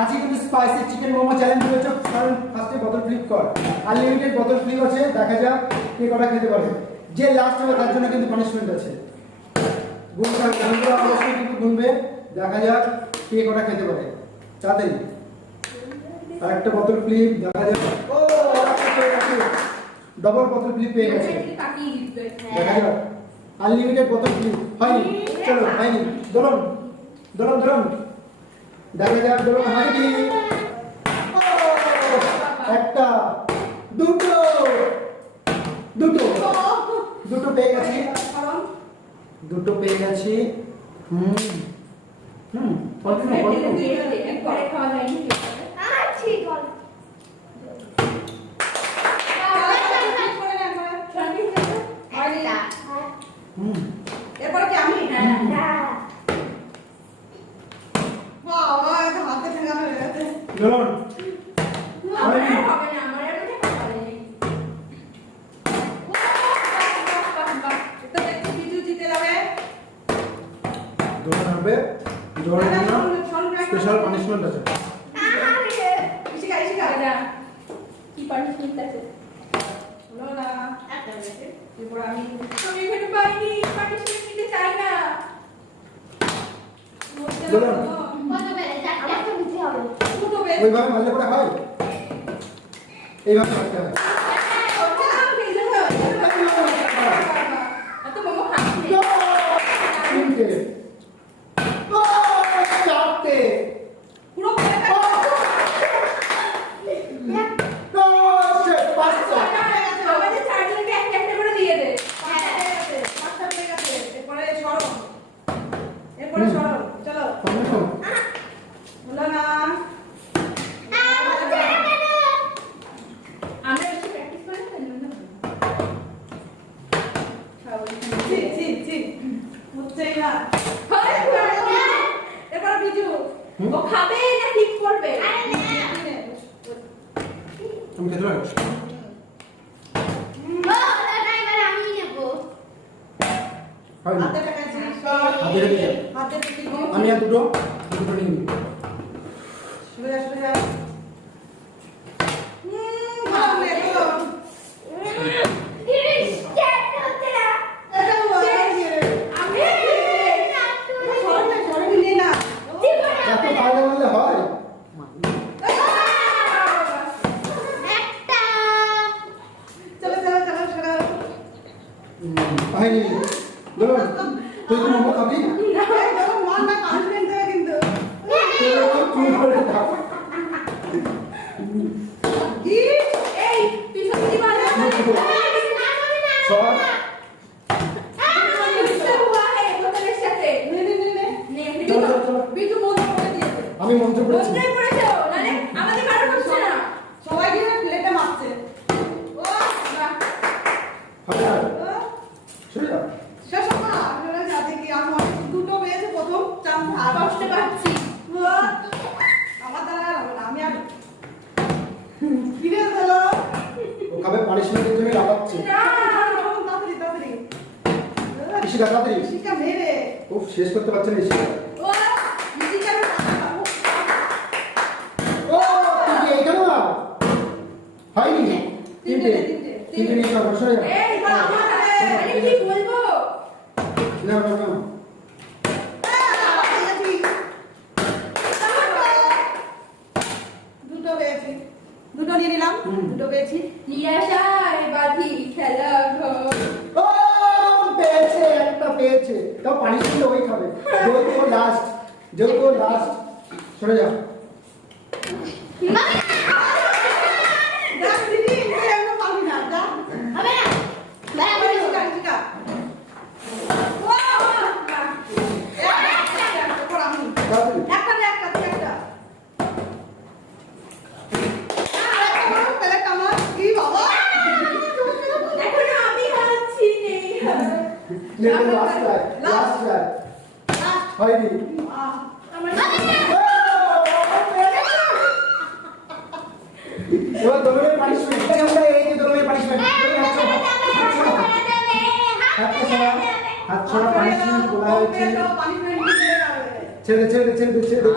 আজকে কিন্তু spicy chicken momo challenge হয়েছে। কারণ ফার্স্টে বোতল ফ্লিপ কর, আনলিমিটেড বোতল ফ্লিপ আছে, দেখা যাক কে কটা খেতে পারে। যে লাস্ট হবে তার জন্য কিন্তু পানিশমেন্ট আছে। গুনবে অবশ্যই কিন্তু গুনবে, দেখা যাক কে কটা খেতে পারে। তাড়াতাড়ি আরেকটা বোতল ফ্লিপ, দেখা যাক। ও ডবল বোতল ফ্লিপ পেয়ে গেছে, দেখা যাক। আনলিমিটেড বোতল ফ্লিপ হয়নি, চলো হয়নি। দোলন দোলন দোলন, দেখা যাক দোলন হয়নি। একটা দুটো দুটো দুটো পেয়ে গেছি, দুটো পেয়ে গেছি। এরপরে কি আমি? বাবা এটা হাতে ঠেকানো হয়ে গেছে। দোলন হবে না, আমার এটা হবে না। এটা দেখতে বিজু জিতে যাবে। দোলন হবে, দোলনের জন্য স্পেশাল পানিশমেন্ট আছে। ইশিকা ইশিকা কি পানিশমেন্ট আছে? বলো না একটা বেশি। এরপর আমি এখানে পাইনি, পানিশমেন্ট নিতে চাই না। দোলন দুটো বেশ ওইভাবে মারলে পরে হয়, এইভাবে মারতে হয়। তিনটে, চারটে, পুরো পাঁচটা। আমাদের চারজনকে একটা একটা করে দিয়ে দে। পাঁচটা পেয়ে গেছে। এরপরে সরো, এরপরে সরো, চলো বলো না। আমরা বেশি প্র্যাকটিস করে না। জি জি জি হচ্ছেই না। এরপর বিজু ও খাবে না ঠিক করবে? তুমি খেতে পারো? হয়নি। হাতে ঠেকাচ্ছি। হাতে রেখে যাও। হাতে ঠেকিয়ে দিই। আমি আর দুটো দুটো নিয়ে নিই। সরে যা সরে যা। ভালো হয়ে গেল। এটা বলে আমি সরে নিয়ে না। এত তাড়াতাড়ি মারলে হয়? চলো চলো চলো সরে। হয়নি। দোলন তুই তো মোমো খাবি? মন না কনফিডেন্স দেবে কিন্তু। তুই করে থাক। এই তুই সত্যি বল সর। চলো, চলো, চলো। বিজু মন্ত্র করে দিয়েছে। আমি মন্ত্র পড়েছি। আমাদের কারো করছে না। সবাই গিয়ে প্লেটে মারছে। ও হবে না? সরে যাও। শেষ না আপনারা জানেন কি আমার দুটো পেয়েছে প্রথম চান্স আর কষ্ট পাচ্ছি। আমার দ্বারা আর হবে না। আমি আর ফিরে গেল। ও খাবে পানিশমেন্টের জন্য লাগাচ্ছে। তাড়াতাড়ি তাড়াতাড়ি ইশিকা তাড়াতাড়ি। শিকা মেরে ও শেষ করতে পারছে না ইশিকা। ও শিকা ও তুই কি এইখানে না? হয়নি। তিনটে তিনটে। তিনটে নিয়ে যাও, সরে যাও। এই বাবা আরে কি বলবো? না না না। দুটো পেয়েছি, দুটো নিয়ে নিলাম। দুটো পেয়েছি। নিরাশায় বাঁধি খেলা ঘর। ও পেয়েছে, একটা পেয়েছে। তাও পানিশমেন্ট ওই খাবে। যেহেতু লাস্ট, যেহেতু লাস্ট, সরে যাও। যা দিদি তুই এমন পাবি না যা হবে না আবার শিকা শিকা ও এরপর আমি তাড়াতাড়ি। একটা দে একটা তুই একটা তাহলে কামাল কি বাবা এখনো আমি হারছি নেই। Last try, last try. হয়নি। আমার এবার দোলনের পানিশমেন্ট। এই যে দোলনের পানিশমেন্ট। হাত ছড়া পানিশমেন্ট বলা হয়েছে। ছেড়ে ছেড়ে ছেড়ে ছেড়ে